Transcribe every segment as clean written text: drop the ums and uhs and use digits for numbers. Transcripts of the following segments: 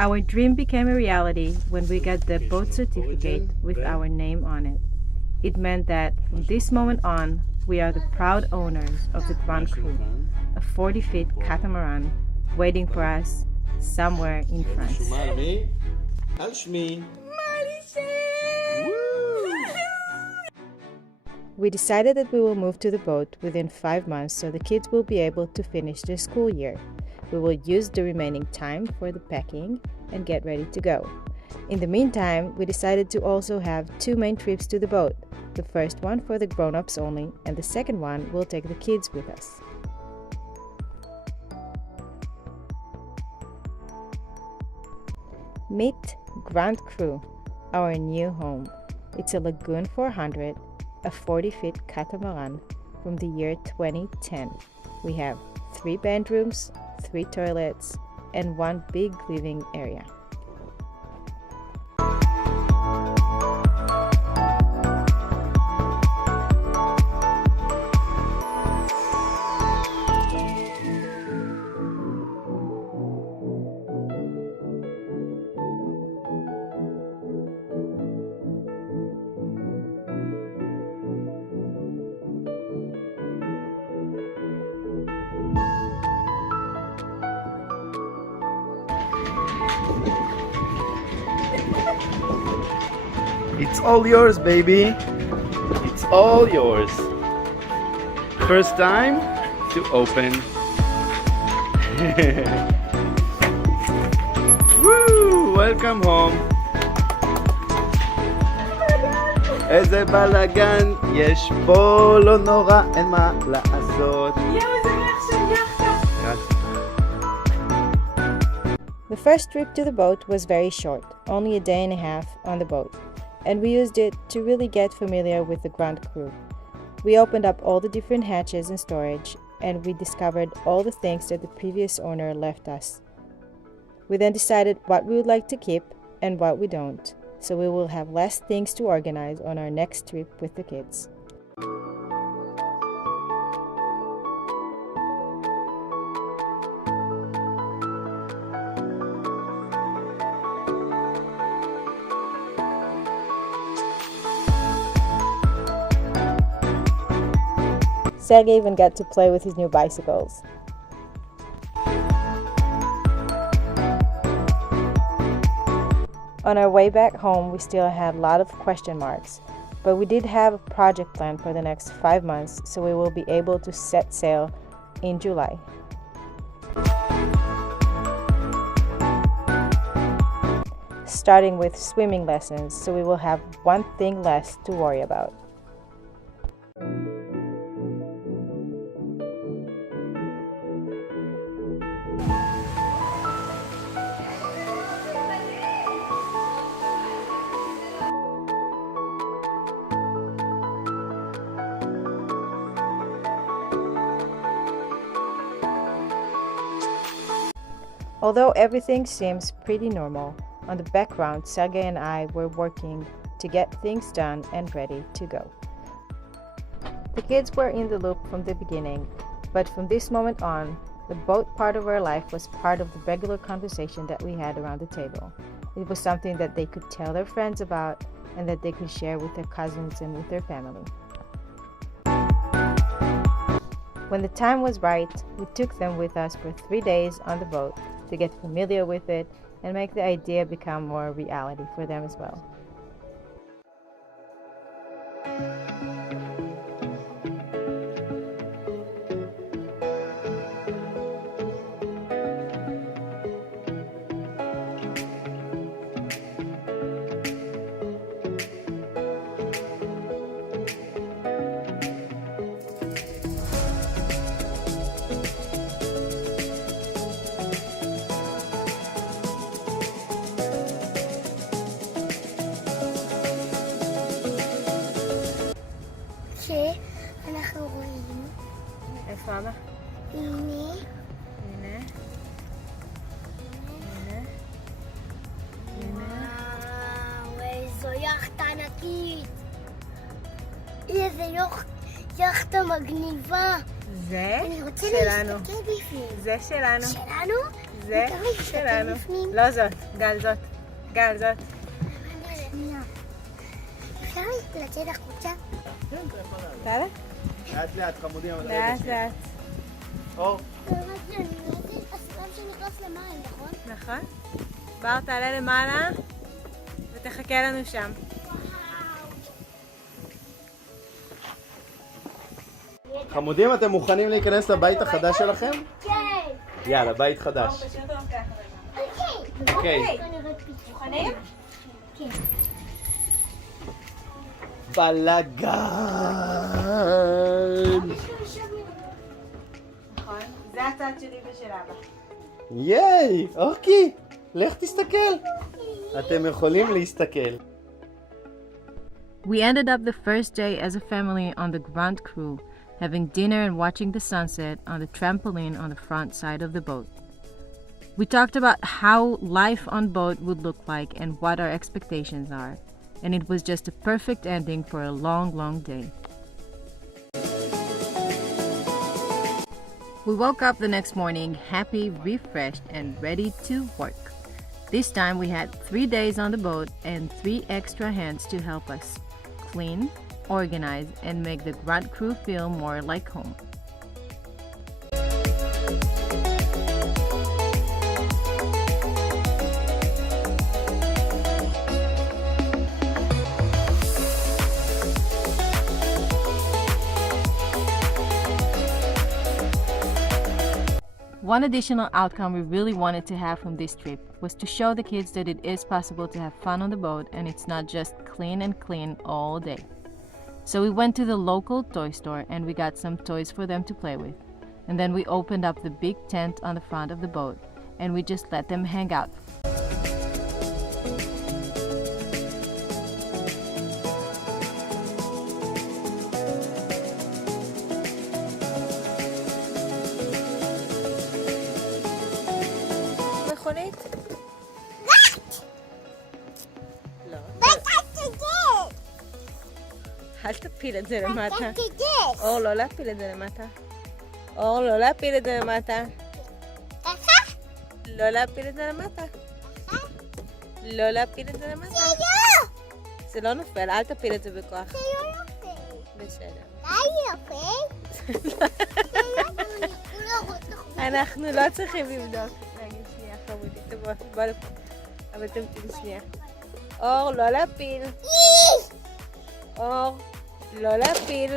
Our dream became a reality when we got the boat certificate with our name on it. It meant that from this moment on, we are the proud owners of the Grand Cru, a 40-feet catamaran waiting for us somewhere in France. We decided that we will move to the boat within 5 months so the kids will be able to finish their school year. We will use the remaining time for the packing and get ready to go. In the meantime, we decided to also have 2 main trips to the boat. The first one for the grown-ups only, and the second one will take the kids with us. Meet Grand Cru, our new home. It's a Lagoon 400, a 40-feet catamaran from the year 2010. We have 3 bedrooms, 3 toilets, and 1 big living area. It's all yours, baby. It's all yours. First time to open. Woo! Welcome home. איזה בלגן יש פה, לא נורא, אין מה לעשות. The first trip to the boat was very short, only a day and a half on the boat, and we used it to really get familiar with the Grand Cru. We opened up all the different hatches and storage, and we discovered all the things that the previous owner left us. We then decided what we would like to keep and what we don't, so we will have less things to organize on our next trip with the kids. Sergey even got to play with his new bicycles. On our way back home, we still had a lot of question marks, but we did have a project plan for the next 5 months, so we will be able to set sail in July. Starting with swimming lessons, so we will have one thing less to worry about. Although everything seems pretty normal, on the background, Sergey and I were working to get things done and ready to go. The kids were in the loop from the beginning, but from this moment on, the boat part of our life was part of the regular conversation that we had around the table. It was something that they could tell their friends about and that they could share with their cousins and with their family. When the time was right, we took them with us for 3 days on the boat to get familiar with it and make the idea become more a reality for them as well. אנחנו רואים. איפה אבא? הנה. הנה. הנה. הנה. וואו, איזו יאכטה ענקית. איזה יאכטה מגניבה. זה אני רוצה שלנו. להסתכל בפנים. זה שלנו. שלנו? זה שלנו. לא זאת, גל זאת. גל זאת. אפשר לצאת החוצה? תעלה? לאט לאט, חמודים. לאט לאט. אור. הסלם שנכנס למים, נכון? נכון. בר תעלה למעלה ותחכה לנו שם. חמודים, אתם מוכנים להיכנס לבית החדש שלכם? כן. יאללה, בית חדש. אוקיי. מוכנים? כן. בלגן. נכון. זה הצד שלי ושל אבא. ייי, אורקי, לך תסתכל. אתם יכולים להסתכל. We ended up the first day as a family on the Grand Cru, having dinner and watching the sunset on the trampoline on the front side of the boat. We talked about how life on boat would look like and what our expectations are, and it was just a perfect ending for a long, long day. We woke up the next morning happy, refreshed, and ready to work. This time we had 3 days on the boat and 3 extra hands to help us clean, organize, and make the Grand Cru feel more like home. One additional outcome we really wanted to have from this trip was to show the kids that it is possible to have fun on the boat and it's not just clean and clean all day. So we went to the local toy store and we got some toys for them to play with. And then we opened up the big tent on the front of the boat and we just let them hang out. מכונית? לא. אל תפיל את זה למטה. אור, לא להפיל את זה למטה. אור, לא להפיל את זה למטה. לא להפיל את זה למטה. לא להפיל את זה למטה. זה לא נופל, אל תפיל את זה בכוח. בסדר. אנחנו לא צריכים לבדוק. רגע, שנייה, חמודי, בוא לפה. אבל תמתין שנייה. אור, לא להפיל. אור, לא להפיל.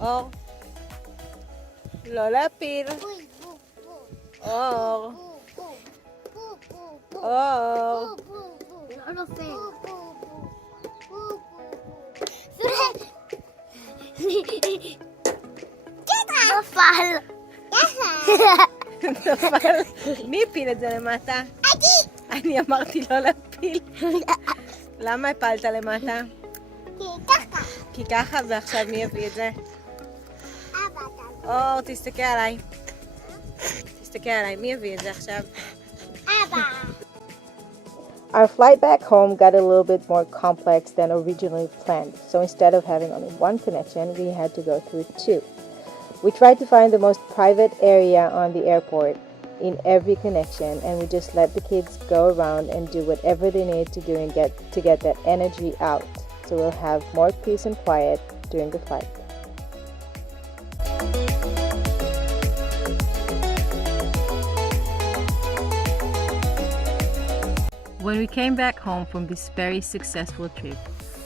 אור. לא להפיל. אור. אור. לא נופל. נפל. נפל. מי הפיל את זה למטה? אני אמרתי לא להפיל. למה הפלת למטה? כי ככה, ועכשיו מי יביא את זה? אור, תסתכל עליי. תסתכל עליי, מי יביא את זה עכשיו? אבא. Our flight back home got a little bit more complex than originally planned, so instead of having only one connection, we had to go through 2. We tried to find the most private area on the airport in every connection, and we just let the kids go around and do whatever they need to do and get that energy out, so we'll have more peace and quiet during the flight. When we came back home from this very successful trip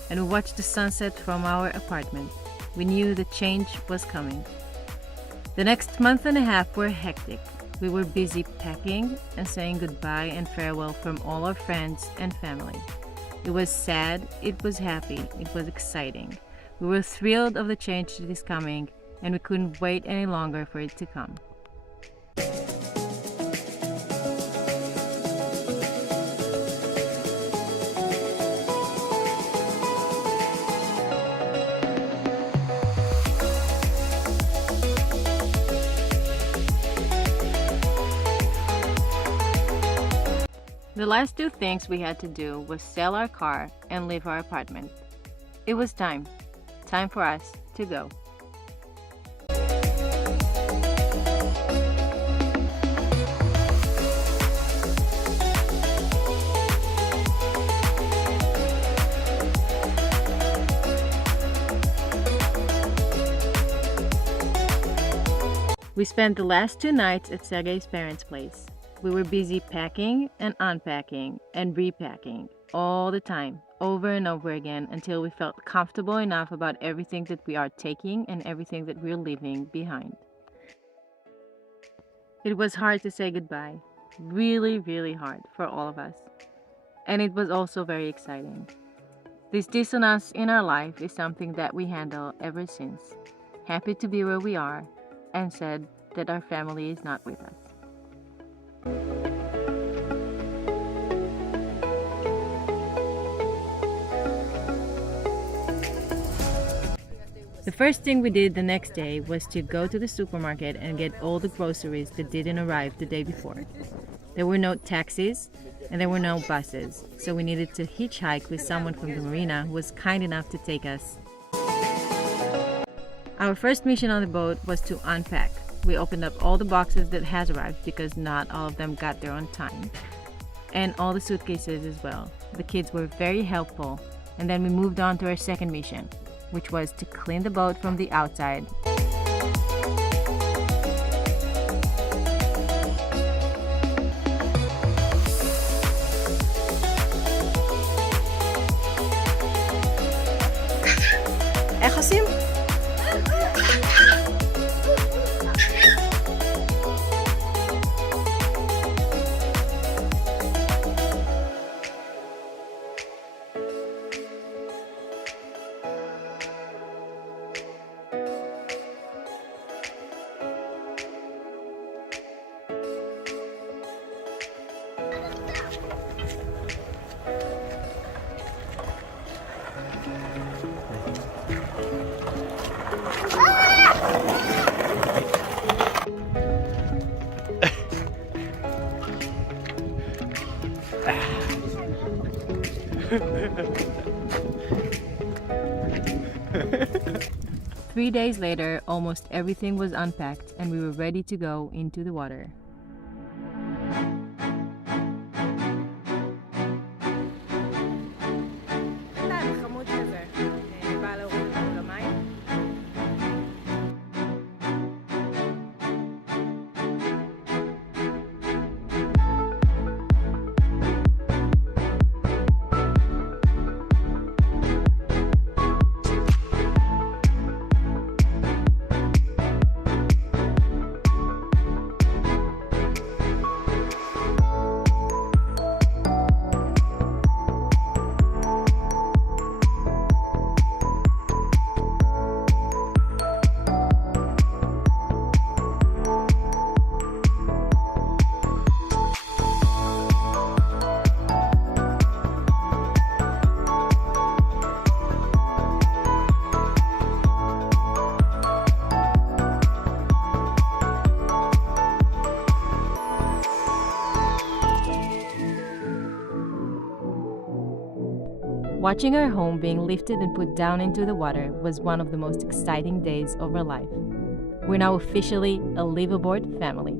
and we watched the sunset from our apartment, we knew the change was coming. The next month and a half were hectic. We were busy packing and saying goodbye and farewell from all our friends and family. It was sad, it was happy, it was exciting. We were thrilled of the change that is coming and we couldn't wait any longer for it to come. The last 2 things we had to do was sell our car and leave our apartment. It was time for us to go. We spent the last 2 nights at Sergei's parents' place. We were busy packing and unpacking and repacking all the time, over and over again, until we felt comfortable enough about everything that we are taking and everything that we're leaving behind. It was hard to say goodbye, really, really hard for all of us. And it was also very exciting. This dissonance in our life is something that we handle ever since. Happy to be where we are, and sad that our family is not with us. The first thing we did the next day was to go to the supermarket and get all the groceries that didn't arrive the day before. There were no taxis and there were no buses, so we needed to hitchhike with someone from the marina who was kind enough to take us. Our first mission on the boat was to unpack. We opened up all the boxes that has arrived because not all of them got there on time, and all the suitcases as well. The kids were very helpful, and then we moved on to our second mission, which was to clean the boat from the outside. איך עושים? 3 days later, almost everything was unpacked and we were ready to go into the water. Watching our home being lifted and put down into the water was one of the most exciting days of our life. We're now officially a live aboard family.